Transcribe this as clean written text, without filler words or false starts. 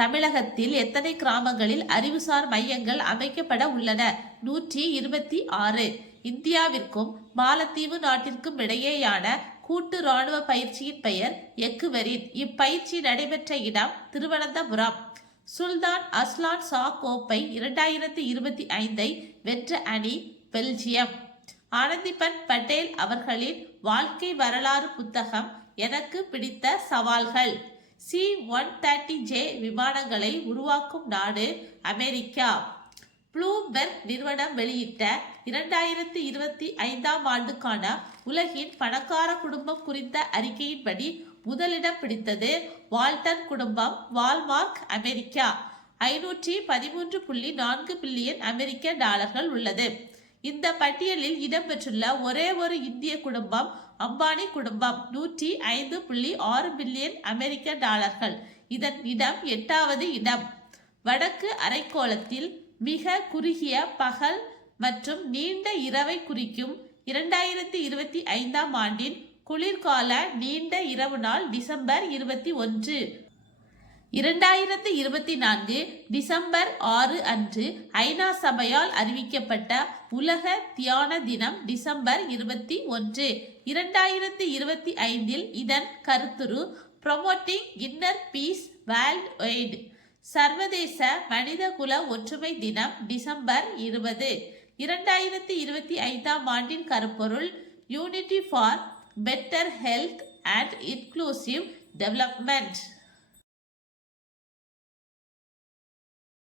தமிழகத்தில் எத்தனை கிராமங்களில் அறிவுசார் மையங்கள் அமைக்கப்பட உள்ளன? 126. இந்தியாவிற்கும் மாலத்தீவு நாட்டிற்கும் இடையேயான கூட்டு ராணுவ பயிற்சியின் பெயர் எக்குவரின். இப்பயிற்சி நடைபெற்ற இடம் திருவனந்தபுரம். சுல்தான் அஸ்லான் ஷா கோப்பை 2025 வென்ற அணி பெல்ஜியம். ஆனந்திபன் பட்டேல் அவர்களின் வாழ்க்கை வரலாறு புத்தகம் எனக்கு பிடித்த சவால்கள். C-130J விமானங்களை உருவாக்கும் நாடு அமெரிக்கா. ப்ளூம்பெர்க் நிறுவனம் வெளியிட்ட 2025 ஆண்டுக்கான உலகின் பணக்கார குடும்பம் குறித்த அறிக்கையின்படி முதலிடம் பிடித்தது வால்டன் குடும்பம். Walmart America. 513.4 பில்லியன் அமெரிக்க டாலர்கள் உள்ளது. இந்த பட்டியலில் இடம்பெற்றுள்ள ஒரே ஒரு இந்திய குடும்பம் அம்பானி குடும்பம். 105.6 பில்லியன் அமெரிக்க டாலர்கள். இதன் இடம் 8வது இடம். வடக்கு அரைக்கோளத்தில் மிக குறுகிய பகல் மற்றும் நீண்ட இரவை குறிக்கும் 2025 ஆண்டின் குளிர்கால நீண்ட இரவு நாள் டிசம்பர் 21. 2024 டிசம்பர் 6 அன்று ஐநா சபையால் அறிவிக்கப்பட்ட உலக தியான தினம் டிசம்பர் 21. 2025 இதன் கருத்துரு promoting inner piece world wide. சர்வதேச மனிதகுல ஒற்றுமை தினம் டிசம்பர் 20. 2025 ஆண்டின் கருப்பொருள் unity for better health and inclusive development.